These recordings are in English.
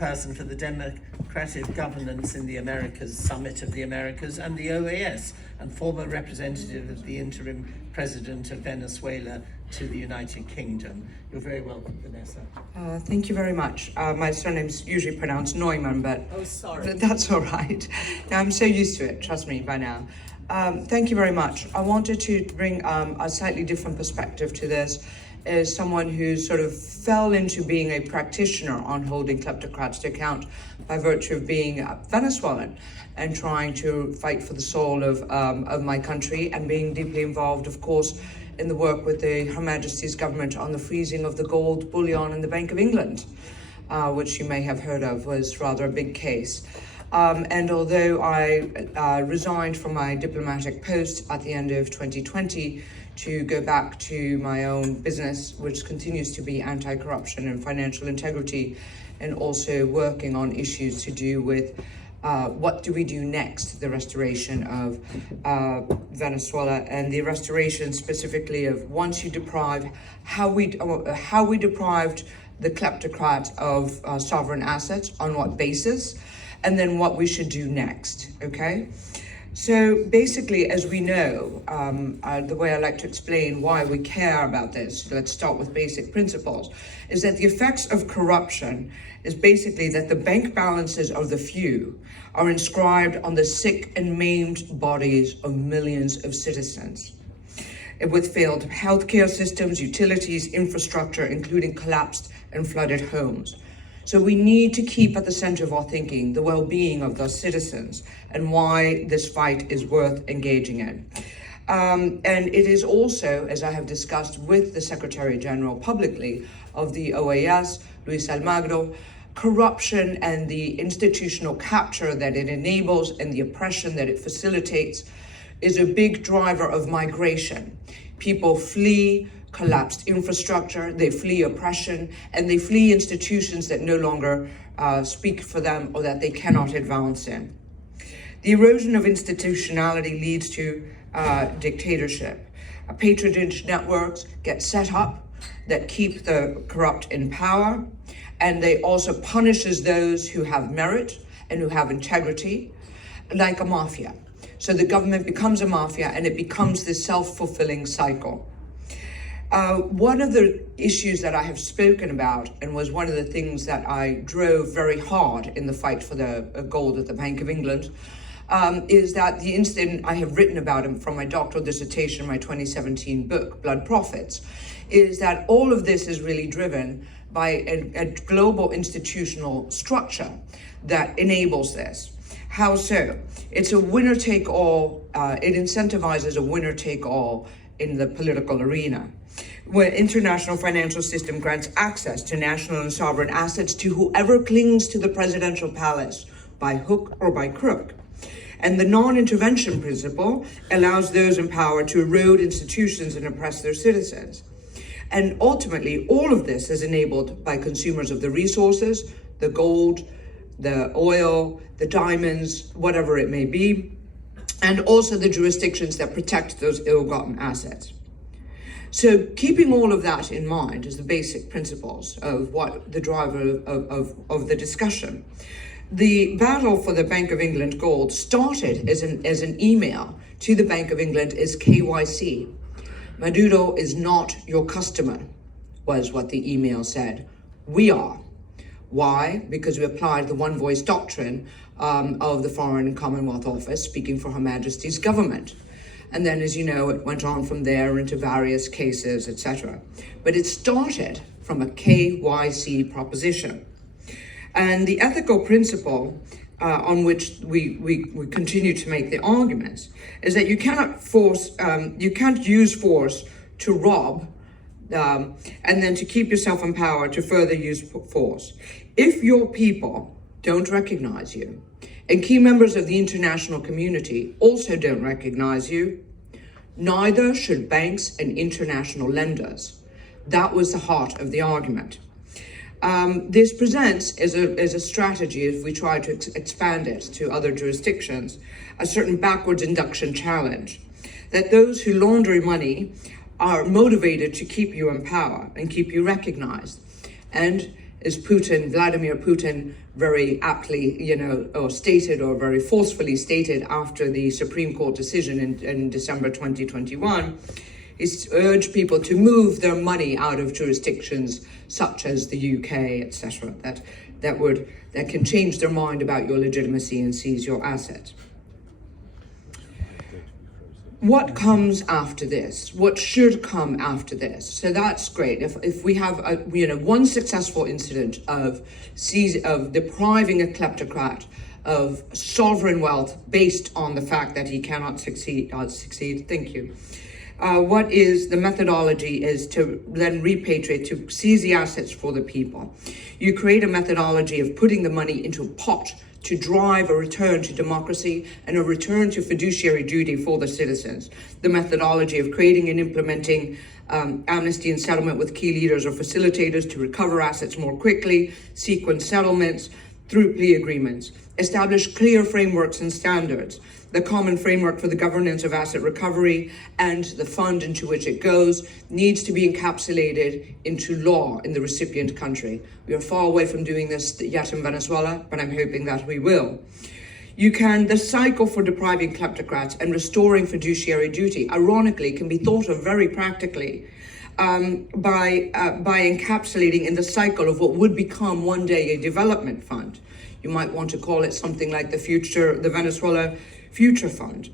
person for the Democratic Governance in the Americas Summit of the Americas and the OAS, and former representative of the interim president of Venezuela to the United Kingdom. You're very welcome, Vanessa. Thank you very much. My surname's usually pronounced Neumann, but Oh, sorry. That's all right. I'm so used to it, trust me, by now. Thank you very much. I wanted to bring a slightly different perspective to this as someone who sort of fell into being a practitioner on holding kleptocrats to account by virtue of being Venezuelan and trying to fight for the soul of my country, and being deeply involved, of course, in the work with Her Majesty's government on the freezing of the gold bullion in the Bank of England, which you may have heard of, was rather a big case. And although I resigned from my diplomatic post at the end of 2020 to go back to my own business, which continues to be anti-corruption and financial integrity, and also working on issues to do with what do we do next, the restoration of Venezuela, and the restoration specifically of once you deprive, how we deprived the kleptocrat of sovereign assets, on what basis, and then what we should do next, okay? So basically, as we know, the way I like to explain why we care about this, let's start with basic principles, is that the effects of corruption is basically that the bank balances of the few are inscribed on the sick and maimed bodies of millions of citizens, with failed healthcare systems, utilities, infrastructure, including collapsed and flooded homes. So we need to keep at the center of our thinking the well-being of those citizens and why this fight is worth engaging in. And it is also, as I have discussed with the Secretary General publicly of the OAS, Luis Almagro, corruption and the institutional capture that it enables and the oppression that it facilitates is a big driver of migration. People flee collapsed infrastructure, they flee oppression, and they flee institutions that no longer speak for them or that they cannot advance in. The erosion of institutionality leads to dictatorship. Patronage networks get set up that keep the corrupt in power, and they also punishes those who have merit and who have integrity, like a mafia. So the government becomes a mafia, and it becomes this self-fulfilling cycle. One of the issues that I have spoken about, and was one of the things that I drove very hard in the fight for the gold at the Bank of England, is that the incident I have written about him from my doctoral dissertation, my 2017 book, Blood Profits, is that all of this is really driven by a global institutional structure that enables this. How so? It's a winner-take-all, it incentivizes a winner-take-all in the political arena, where international financial system grants access to national and sovereign assets to whoever clings to the presidential palace by hook or by crook. And the non-intervention principle allows those in power to erode institutions and oppress their citizens. And ultimately, all of this is enabled by consumers of the resources, the gold, the oil, the diamonds, whatever it may be, and also the jurisdictions that protect those ill-gotten assets. So keeping all of that in mind is the basic principles of what the driver of the discussion. The battle for the Bank of England gold started as an email to the Bank of England as KYC. Maduro is not your customer, was what the email said. We are. Why? Because we applied the one voice doctrine of the Foreign and Commonwealth Office, speaking for Her Majesty's government. And then, as you know, it went on from there into various cases, etc. But it started from a KYC proposition. And the ethical principle on which we continue to make the arguments is that you cannot you can't use force to rob and then to keep yourself in power to further use force. If your people don't recognize you, and key members of the international community also don't recognize you, neither should banks and international lenders. That was the heart of the argument. This presents as a strategy, if we try to expand it to other jurisdictions, a certain backwards induction challenge, that those who launder money are motivated to keep you in power and keep you recognized. And is Vladimir Putin, very aptly, or stated, or very forcefully stated after the Supreme Court decision in December 2021, is to urge people to move their money out of jurisdictions such as the UK, etc., that can change their mind about your legitimacy and seize your assets. What comes after this? What should come after this? So that's great. If we have one successful incident of depriving a kleptocrat of sovereign wealth based on the fact that he cannot succeed. Thank you. What is the methodology is to then repatriate, to seize the assets for the people. You create a methodology of putting the money into a pot to drive a return to democracy and a return to fiduciary duty for the citizens. The methodology of creating and implementing amnesty and settlement with key leaders or facilitators to recover assets more quickly, sequence settlements through plea agreements, establish clear frameworks and standards, the common framework for the governance of asset recovery and the fund into which it goes needs to be encapsulated into law in the recipient country. We are far away from doing this yet in Venezuela, but I'm hoping that we will. The cycle for depriving kleptocrats and restoring fiduciary duty, ironically, can be thought of very practically by encapsulating in the cycle of what would become one day a development fund. You might want to call it something like the Venezuela Future Fund.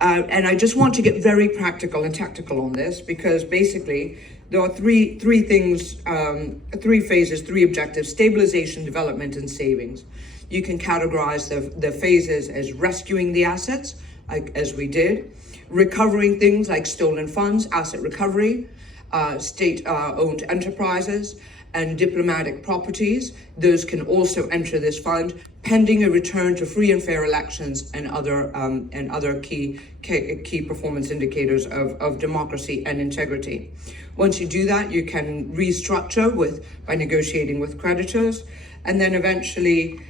And I just want to get very practical and tactical on this, because basically there are three things, three phases, three objectives: stabilization, development, and savings. You can categorize the phases as rescuing the assets, as we did, recovering things like stolen funds, asset recovery, state-owned enterprises, and diplomatic properties. Those can also enter this fund, pending a return to free and fair elections and other key performance indicators of democracy and integrity. Once you do that, you can restructure by negotiating with creditors, and then eventually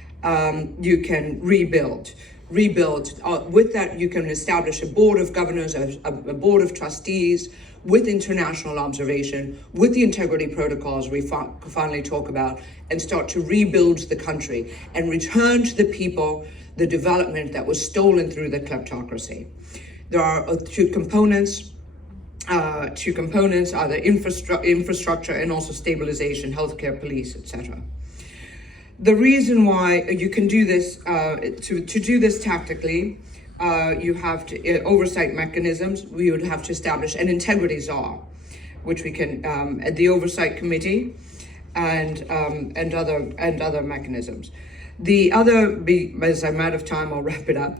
you can rebuild. With that, you can establish a board of governors, a board of trustees, with international observation, with the integrity protocols we finally talk about, and start to rebuild the country and return to the people the development that was stolen through the kleptocracy. There are two components, either infrastructure and also stabilization, healthcare, police, etc. The reason why you can do this, to do this tactically, you have to oversight mechanisms. We would have to establish an integrity czar, which we can at the oversight committee, and other mechanisms. The other, as I'm out of time, I'll wrap it up.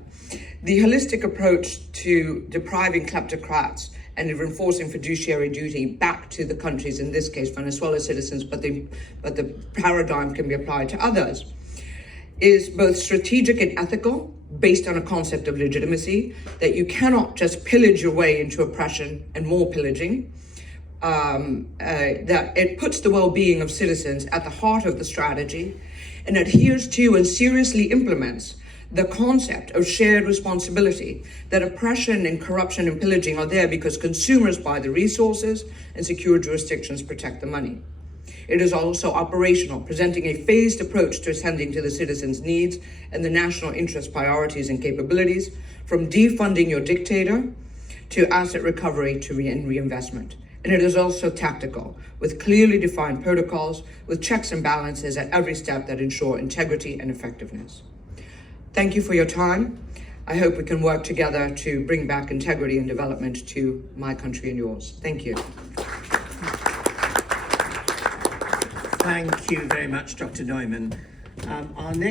The holistic approach to depriving kleptocrats and enforcing fiduciary duty back to the countries, in this case Venezuela citizens, but the paradigm can be applied to others, is both strategic and ethical, based on a concept of legitimacy, that you cannot just pillage your way into oppression and more pillaging, that it puts the well-being of citizens at the heart of the strategy, and adheres to and seriously implements the concept of shared responsibility, that oppression and corruption and pillaging are there because consumers buy the resources and secure jurisdictions protect the money. It is also operational, presenting a phased approach to attending to the citizens' needs and the national interest priorities and capabilities, from defunding your dictator to asset recovery to reinvestment. And it is also tactical, with clearly defined protocols, with checks and balances at every step that ensure integrity and effectiveness. Thank you for your time. I hope we can work together to bring back integrity and development to my country and yours. Thank you. Thank you very much, Dr. Neumann. Our next